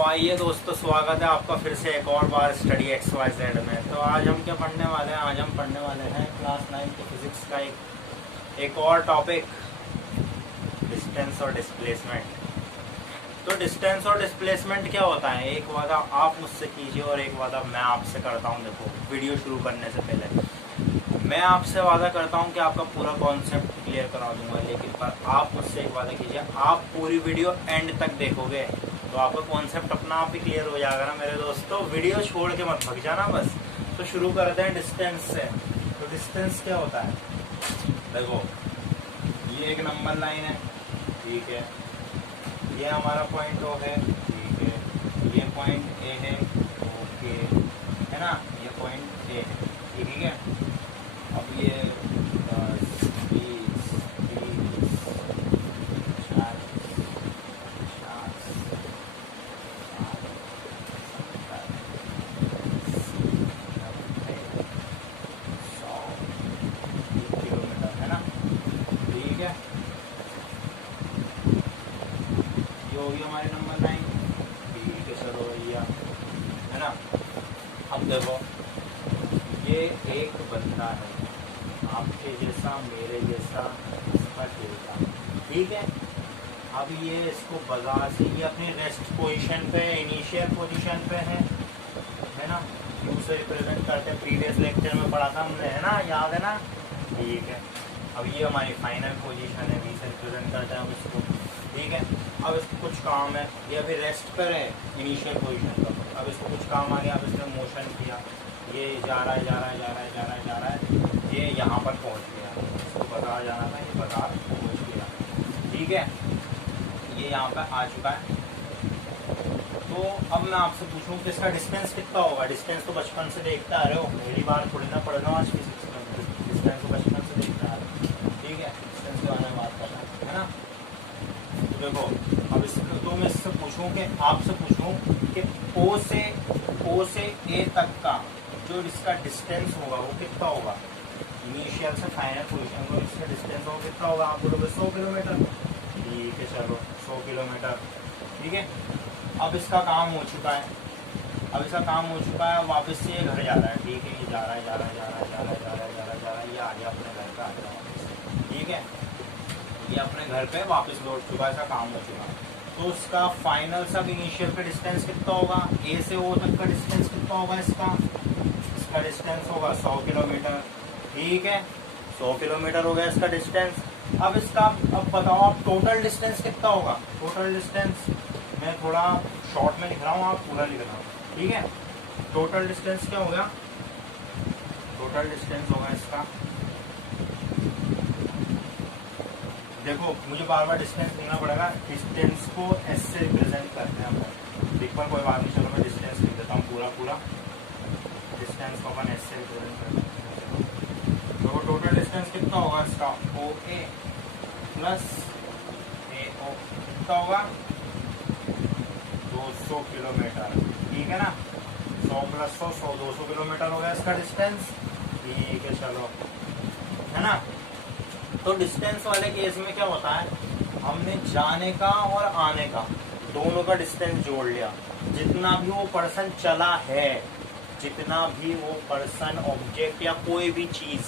आइए दोस्तों, स्वागत है आपका फिर से एक और बार स्टडी XYZ में। तो आज हम क्या पढ़ने वाले हैं? आज हम पढ़ने वाले हैं क्लास 9 की फिजिक्स का एक और टॉपिक, डिस्टेंस और डिस्प्लेसमेंट। तो डिस्टेंस और डिस्प्लेसमेंट क्या होता है? एक वादा आप मुझसे कीजिए और एक वादा मैं आपसे करता हूँ। देखो, वीडियो शुरू करने से पहले मैं आपसे वादा करता हूँ कि आपका पूरा कॉन्सेप्ट क्लियर करा दूंगा, लेकिन पर आप मुझसे एक वादा कीजिए, आप पूरी वीडियो एंड तक देखोगे तो आपका कॉन्सेप्ट अपना आप ही क्लियर हो जाएगा ना मेरे दोस्तों। वीडियो छोड़ के मत भग जाना बस। तो शुरू करते हैं डिस्टेंस से। तो डिस्टेंस क्या होता है? देखो, ये एक नंबर लाइन है, ठीक है, ये हमारा पॉइंट O है, ठीक है, ये पॉइंट A है, ओके, है ना, ये पॉइंट A है, ठीक है। अब ये 10, 20, 30, 40, 50, 100 किलोमीटर है ना, ठीक है। ये होगी हमारी नंबर लाइन, ठीक है, चलो भैया, है ना। अब देखो, ये एक बंदा है, आपके जैसा, मेरे जैसा, इसका जैसा, ठीक है। अब ये इसको बाजार से, ये अपनी रेस्ट पोजीशन पे, इनिशियल पोजीशन पे है ना। यू से रिप्रेजेंट करते हैं, प्रीवियस लेक्चर में पढ़ा था हमने, है ना, याद है ना, ठीक है। अब ये हमारी फाइनल पोजीशन है, वी से रिप्रेजेंट करते हैं हम इसको, ठीक है। अब इसको कुछ काम है, ये अभी रेस्ट पर है इनिशियल पोजीशन पर, अब इसको कुछ काम आ गया, अब इसने मोशन किया, ये जा रहा है, जा रहा है, जा रहा है, जा रहा है, जा रहा है, ये यहाँ पर पहुँच गया, इसको बाजार जाना था, ये बाजार पहुँच गया, ठीक है, ये यहाँ पर आ चुका है। तो अब मैं आपसे पूछूं कि इसका डिस्टेंस कितना होगा? डिस्टेंस तो बचपन से देखते आ रहे हो, मेरी बात थोड़ी ना पढ़ रहा हूँ आज फिजिक्स में, डिस्टेंस तो बचपन से देखते आ रहे हो, ठीक है। डिस्टेंस के बारे में बात कर रहा है ना। तो देखो, अब इसमें तो मैं इससे पूछूं कि आपसे पूछूं कि O से A तक का जो इसका डिस्टेंस होगा वो कितना होगा? इनिशियल से फाइनल पोजीशन को इसका डिस्टेंस होगा कितना होगा? आप बोलोगे 100 किलोमीटर, ठीक है, चलो 100 किलोमीटर, ठीक है। अब इसका काम हो चुका है, अब इसका काम हो चुका है, वापस से ये घर जा रहा है, ठीक है, ये जा रहा है, जा रहा है, जा रहा है, जा रहा है, जा रहा है, जा रहा है, जा रहा है, ये आ गया अपने घर पे, आ गया वापस, ठीक है, ये अपने घर पे वापस लौट चुका है, इसका काम हो चुका है। तो उसका फाइनल सब इनिशियल का डिस्टेंस कितना होगा? A से O तक का डिस्टेंस कितना होगा? इसका डिस्टेंस होगा 100 किलोमीटर, ठीक है, 100 किलोमीटर हो गया इसका डिस्टेंस। अब इसका, अब बताओ आप टोटल डिस्टेंस कितना होगा? टोटल डिस्टेंस मैं थोड़ा शॉर्ट में लिख रहा हूँ, आप पूरा लिख रहा हूँ, ठीक है। टोटल डिस्टेंस क्या होगा? टोटल डिस्टेंस होगा इसका, देखो मुझे बार बार डिस्टेंस लिखना पड़ेगा, डिस्टेंस को S से रिप्रेजेंट करते हैं हम लोग, एक बार कोई बात नहीं, चलो मैं डिस्टेंस लिख देता हूँ पूरा डिस्टेंस को अपन S से रिप्रेजेंट करते हैं। तो टोटल डिस्टेंस कितना होगा इसका? OA प्लस AO कितना होगा? 200 किलोमीटर, ठीक है ना, 100 प्लस 100 200 किलोमीटर हो गया इसका डिस्टेंस, ठीक है, चलो, है ना। तो डिस्टेंस वाले केस में क्या होता है? हमने जाने का और आने का दोनों का डिस्टेंस जोड़ लिया, जितना भी वो पर्सन चला है, जितना भी वो पर्सन, ऑब्जेक्ट या कोई भी चीज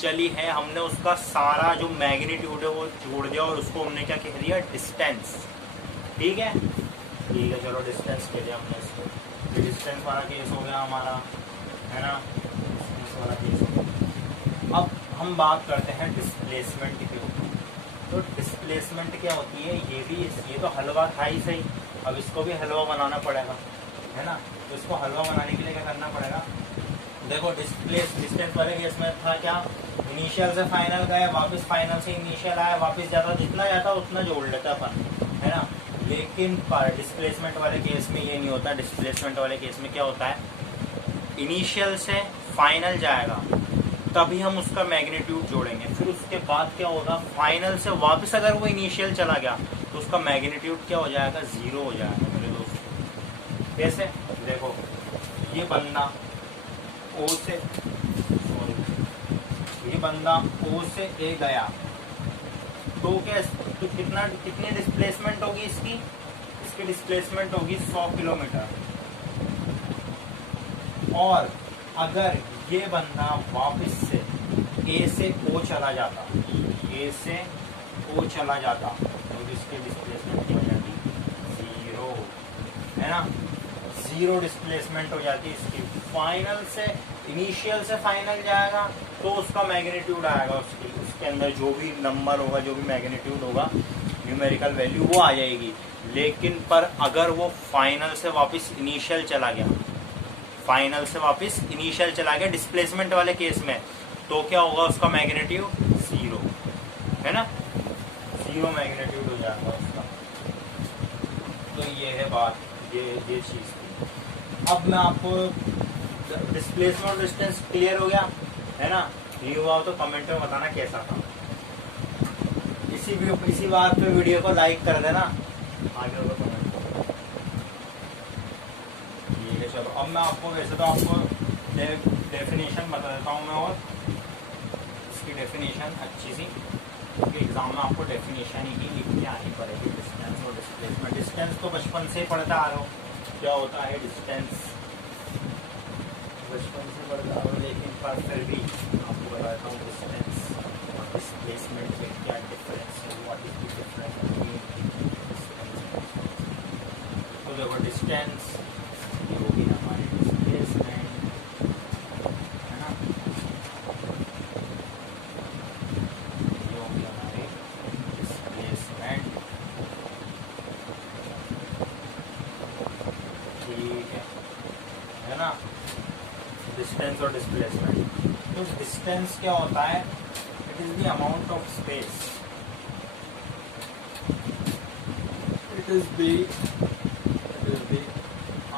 चली है, हमने उसका सारा जो मैग्नीट्यूड है वो जोड़ दिया और उसको हमने क्या कह दिया? डिस्टेंस, ठीक है, ठीक है, चलो डिस्टेंस कह दिया हमने इसको। डिस्टेंस वाला केस हो गया हमारा, है ना, डिस्टेंस वाला केस हो गया। अब हम बात करते हैं डिस्प्लेसमेंट के ऊपर। तो डिस्प्लेसमेंट क्या होती है? ये तो हलवा था ही सही, अब इसको भी हलवा बनाना पड़ेगा, है ना। तो इसको हलवा बनाने के लिए क्या करना पड़ेगा? देखो, डिस्टेंस वाले केस में था क्या? इनिशियल से फाइनल गए, वापस फाइनल से इनिशियल आया, वापस जाता, जितना जाता उतना जोड़ लेता अपन, है ना। लेकिन पर डिस्प्लेसमेंट वाले केस में ये नहीं होता। डिस्प्लेसमेंट वाले केस में क्या होता है? इनिशियल से फाइनल जाएगा तभी हम उसका मैग्नीट्यूड जोड़ेंगे, फिर उसके बाद क्या होगा? फाइनल से वापस अगर वो इनिशियल चला गया तो उसका मैग्नीट्यूड क्या हो जाएगा? 0 हो जाएगा मेरे दोस्तों। कैसे? देखो, ये बंदा O से, ये बंदा O से A गया, तो क्या, तो कितनी डिस्प्लेसमेंट होगी इसकी? इसकी डिस्प्लेसमेंट होगी 100 किलोमीटर। और अगर ये बंदा वापस से ए से ओ चला जाता, ए से ओ चला जाता तो इसकी डिस्प्लेसमेंट हो जाती 0, है ना, 0 डिस्प्लेसमेंट हो जाती इसकी। फाइनल से इनिशियल से फाइनल जाएगा तो उसका मैग्नीट्यूड आएगा, उसके अंदर जो भी नंबर होगा, जो भी मैग्नीट्यूड होगा, न्यूमेरिकल वैल्यू वो आ जाएगी। लेकिन पर अगर वो फाइनल से वापस इनिशियल चला गया, फाइनल से वापस इनिशियल चला गया डिस्प्लेसमेंट वाले केस में, तो क्या होगा, उसका मैग्नीट्यूड 0, है ना, 0 मैग्नीट्यूड हो जाएगा उसका। तो ये है बात, ये चीज थी। अब मैं आपको डिस्प्लेसमेंट और डिस्टेंस क्लियर हो गया, है ना, नहीं हुआ तो कमेंट में बताना कैसा था। इसी बात पे वीडियो को लाइक कर देना, आगे होगा कमेंट। ठीक है, चलो अब मैं आपको, वैसे तो आपको डेफिनेशन बता देता हूँ मैं, और इसकी डेफिनेशन अच्छी सी, क्योंकि एग्जाम में आपको डेफिनेशन ही लिख के आनी पड़ेगी। डिस्टेंस और डिस्प्लेसमेंट, डिस्टेंस तो बचपन से ही पढ़ता आ रहा हो, क्या होता है डिस्टेंस, बचपन से पढ़ता आ रहा हो, लेकिन पर फिर भी आपको बताता हूँ डिस्टेंस और डिस्प्लेसमेंट में क्या डिफरेंस है, what is the difference between distance. तो देखो डिस्टेंस ये होगी हमारी डिस्प्लेसमेंट, है ना, ये होगी हमारी डिस्प्लेसमेंट, ठीक है ना, डिस्टेंस और डिस्प्लेसमेंट। तो डिस्टेंस क्या होता है, it is the amount of space, it is the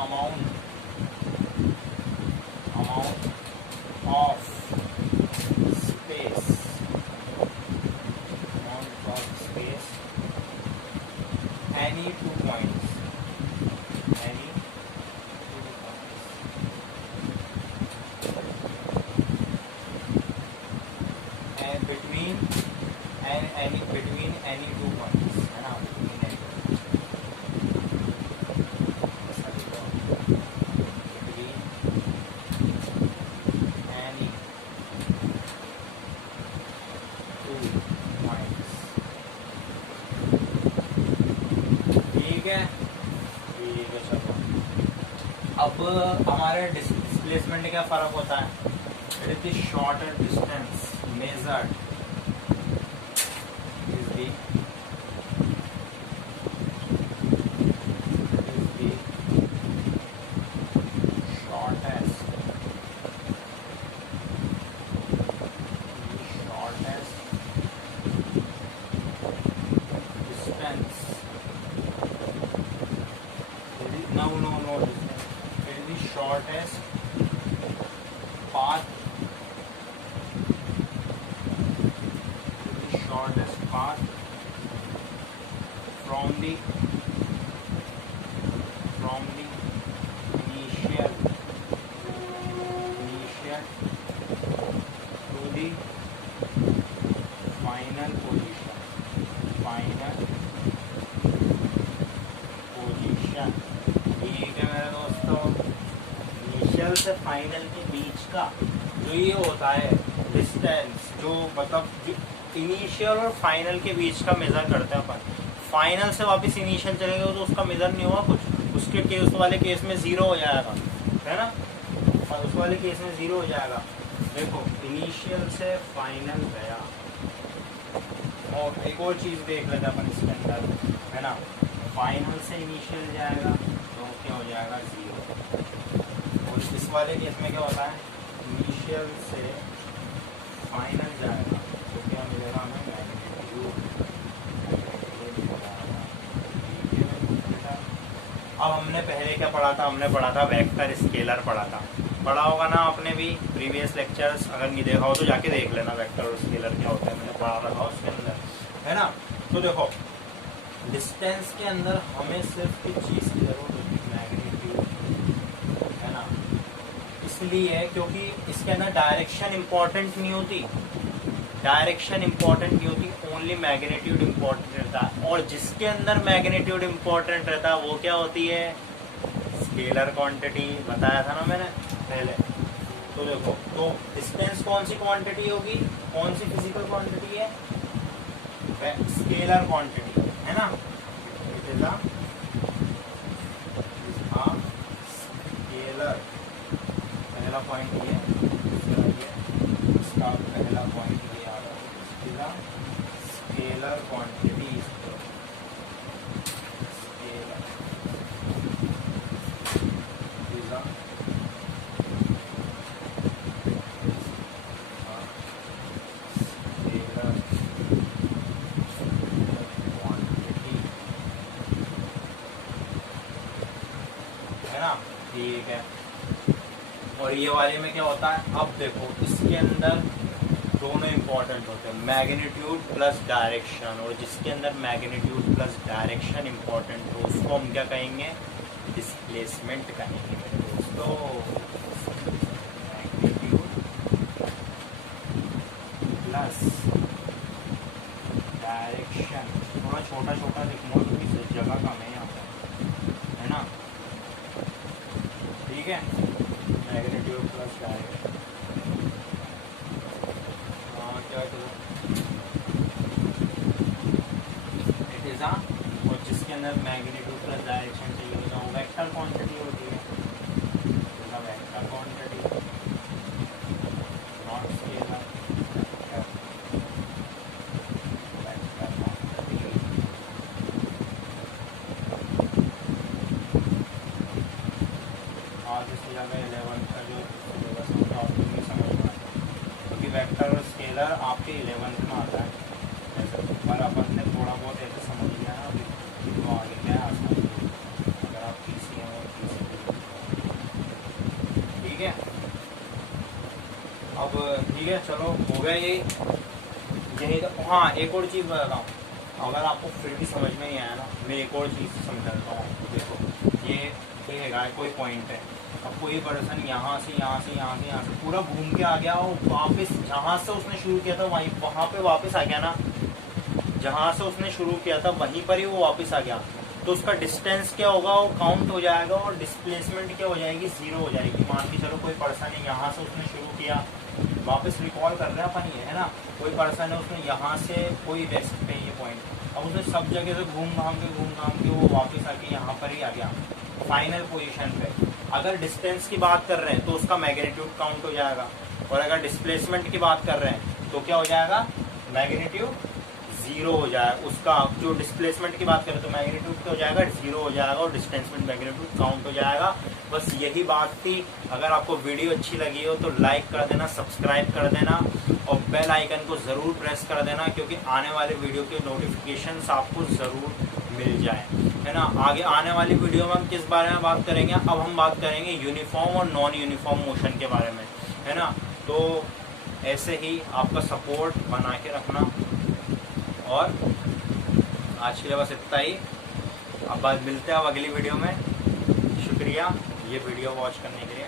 amount of space, any 2 points, and between any 2 points, है ना, अब हमारे डिस्प्लेसमेंट क्या फर्क होता है, it is the shorter distance measured is the shortest path, from the initial to the final position, ठीक है मेरे दोस्तों, इनिशियल से फाइनल के बीच का जो ये होता है डिस्टेंस, जो मतलब इनिशियल और फाइनल के बीच का मेजर करते हैं अपन। फाइनल से वापस इनिशियल चलेंगे तो उसका मेजर नहीं होगा कुछ, उसके केस वाले केस में 0 हो जाएगा, है ना, और उस वाले केस में 0 हो जाएगा। देखो इनिशियल से फाइनल गया, और एक और चीज देख लेते हैं अपन इसके अंदर, है ना, फाइनल से इनिशियल जाएगा तो क्या हो जाएगा 0, और इस वाले केस में क्या होता है, इनिशियल से फाइनल जाएगा तो क्या मिलेगा हमें, अब हमने पहले क्या पढ़ा था, हमने पढ़ा था वेक्टर स्केलर पढ़ा होगा ना आपने भी प्रीवियस लेक्चर्स, अगर नहीं देखा हो तो जाके देख लेना वेक्टर और स्केलर क्या होता है, मैंने पढ़ा रखा उसके अंदर, है ना। तो देखो डिस्टेंस के अंदर हमें सिर्फ एक चीज की जरूरत होती है, मैग्नीट्यूड, है ना, इसलिए क्योंकि इसके अंदर डायरेक्शन इंपॉर्टेंट नहीं होती, ओनली मैग्नीट्यूड इंपॉर्टेंट रहता है। और जिसके अंदर मैग्नीट्यूड इंपॉर्टेंट रहता है वो क्या होती है, स्केलर क्वांटिटी। बताया था ना मैंने पहले। तो देखो, तो डिस्टेंस कौन सी क्वांटिटी होगी, कौन सी फिजिकल क्वांटिटी है, स्केलर क्वांटिटी है ना। इट इज अ स्केलर, पहला पॉइंट ये, इसका पहला पॉइंट ये आ रहा है, स्केलर क्वांटिटी। ठीक है। और ये वाले में क्या होता है, अब देखो इसके अंदर दोनों इंपॉर्टेंट होते हैं, मैग्नीट्यूड प्लस डायरेक्शन। और जिसके अंदर मैग्नीट्यूड प्लस डायरेक्शन इंपॉर्टेंट हो उसको हम क्या कहेंगे, डिस्प्लेसमेंट कहेंगे मेरे दोस्तों। मैग्नीट्यूड प्लस डायरेक्शन, थोड़ा छोटा छोटा लिखूंगा क्योंकि जगह कम है यहाँ पर, है ना। ठीक है, मैग्नीट्यूड प्लस डायरेक्शन। क्या इट इज और जिसके अंदर मैग्नीट्यूड प्लस डायरेक्शन चाहिए होगा वो वेक्टर क्वांटिटी होती है, vector quantity not scalar, vector quantity. आज इसकी जगह 11 का जो सिलेबस होगा आपको नहीं समझ में आता, क्योंकि वेक्टर और स्केलर आपके 11th में आता है। जैसे पर अपन ने थोड़ा बहुत ऐसे समझ लिया ना, अभी तो आगे क्या है आसान, अगर आप PCM और PCB। ठीक है, अब ठीक है चलो हो गया ये यही तो। हाँ, एक और चीज़ बताता हूँ, अगर आपको फिर भी समझ में नहीं आया ना, मैं एक और चीज़ समझाता हूँ। देखो ये है कोई पॉइंट है, अब कोई पर्सन यहाँ से यहाँ से यहाँ से यहाँ से पूरा घूम के आ गया और वापस जहाँ से उसने शुरू किया था वहीं वहाँ पे वापस आ गया ना, जहाँ से उसने शुरू किया था वहीं पर ही वो वापस आ गया, तो उसका डिस्टेंस क्या होगा, वो काउंट हो जाएगा और डिस्प्लेसमेंट क्या हो जाएगी, 0 हो जाएगी। मान के चलो कोई पर्सन है यहाँ से उसने शुरू किया, वापस रिकॉल कर रहे हैं अपन ये, है ना। कोई पर्सन है उसने यहाँ से कोई रेस्ट पे ये पॉइंट, अब उसने सब जगह से घूम घाम के वो वापस आके यहाँ पर ही आ गया फाइनल पोजीशन पे। अगर डिस्टेंस की बात कर रहे हैं तो उसका मैग्नीट्यूड काउंट हो जाएगा, और अगर डिस्प्लेसमेंट की बात कर रहे हैं तो क्या हो जाएगा, मैग्नीट्यूड 0 हो जाएगा। उसका जो डिस्प्लेसमेंट की बात करें तो मैग्नीट्यूड क्या हो जाएगा, 0 हो जाएगा और डिस्प्लेसमेंट मैग्नीट्यूड काउंट हो जाएगा। बस यही बात थी। अगर आपको वीडियो अच्छी लगी हो तो लाइक कर देना, सब्सक्राइब कर देना और बेल आइकन को ज़रूर प्रेस कर देना, क्योंकि आने वाले वीडियो के नोटिफिकेशंस आपको ज़रूर मिल जाए, है ना। आगे आने वाली वीडियो में हम किस बारे में बात करेंगे, अब हम बात करेंगे यूनिफॉर्म और नॉन यूनिफॉर्म मोशन के बारे में, है ना। तो ऐसे ही आपका सपोर्ट बना के रखना, और आज के लिए बस इतना ही। अब मिलते हैं अब अगली वीडियो में। शुक्रिया ये वीडियो वॉच करने के लिए।